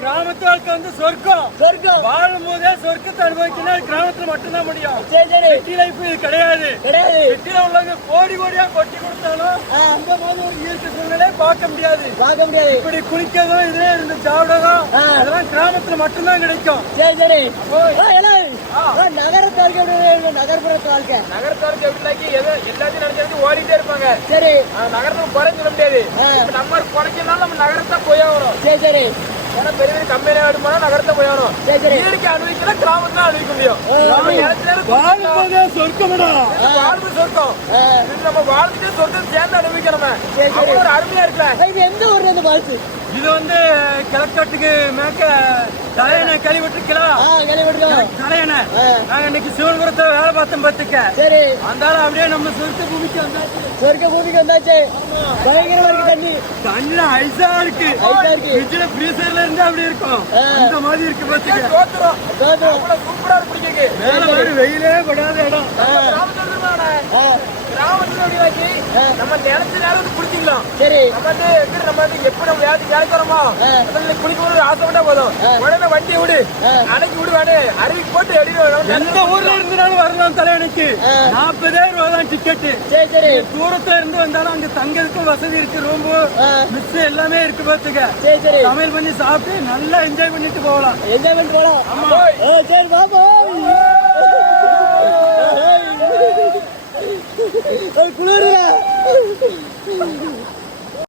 கிராமத்து வாழ்க்கை வந்து சொர்க்கம். சொர்க்கம். வாழும் போதே சொர்க்கத்தை அனுபவிக்கணும் கிராமத்துல மட்டும்தான் முடியும். சரி சரி. சிட்டி லைஃப் இது கிடையாது. சிட்டில உள்ளவங்க கோடி கோடியா கொட்டி கொடுத்தாலும் அந்த மாதிரி ஒரு இயற்கை சூழ்நிலை பார்க்க முடியாது. பார்க்க முடியாது. இப்படி குளிக்கிறதும் இதுல இருந்து சாப்பிடறதும் ஆ. அதெல்லாம் கிராமத்துல மட்டும்தான் கிடைக்கும். சரி சரி. நகரத்து வாழ்க்கை? நகர்ப்புறத்து வாழ்க்கை. நகரத்தாருக்கு எப்படினாக்கி எதோ எல்லாத்தையும் நினைச்சிட்டு ஓடிட்டே இருப்பாங்க. சரி. நகரத்துக்கு குறைஞ்ச சொல்ல முடியாது. நம்ம குறைக்கனால நம்ம நகரத்தை போய் ஆகணும். சரி சரி. ஏன்னா பெரிய பெரிய கம்பெனி நகரத்தை போய் சரி இயற்கை அனுபவிக்கலாம் கிராமத்துல அனுபவிக்க முடியும். வாழ்வு சொர்க்கம். நம்ம வாழ்ந்துட்டு சொர்க்கம் சேர்ந்து அனுபவிக்கிறோம் ஒரு அருமையா இருக்குல்ல? இது எந்த ஊர்ல இருந்து வாழ்த்து? இது வந்து கிழக்காட்டுக்கு மேக்க தலையணை கேள்விப்பட்டிருக்கோம் தலையணை. நாங்க இன்னைக்கு சிவன்புரத்துல வேலை பார்த்தோம் பார்த்துக்க சரி. அந்தாலும் அப்படியே நம்ம சொர்க்க பூமிக்கு வந்தாச்சு. சொர்க்க பூமிக்கு வந்தாச்சு. தண்ணில ஐஸா இருக்கு. ஃப்ரிட்ஜ்ல ஃப்ரீசர்ல இருந்து அப்படி இருக்கும். அந்த மாதிரி இருக்கு பாத்துக்க. சூப்பரா இருக்கு மேல மாதிரி வெயிலே படாத இடம். நம்ம நினைச்ச நேரம் வந்து குளிச்சிக்கலாம் சரி. நம்ம வந்து நம்ம வந்து எப்ப நம்ம ஆ. நம்ம குளிக்கணும்னு ஆசைப்பட்டா போதும். உடனே வண்டி விடு. ஆ. அடக்கி விடுவானு அருவிக்கு போட்டு எந்த ஊர்ல இருந்துனாலும் வரலாம் தலையணைக்கு. ஆ. தான் டிக்கெட் சரி சரி. தூரத்துல இருந்து வந்தாலும் அங்க தங்கறதுக்கும் வசதி இருக்கு. ரூம். மிஸ் எல்லாமே இருக்கு பாத்துக்க சமையல் பண்ணி சாப்பிட்டு நல்லா என்ஜாய் பண்ணிட்டு போகலாம். என்ஜாய்மெண்ட் போலாம் ஆமா. ஆ, சரி பாப்பா குளிருங்க.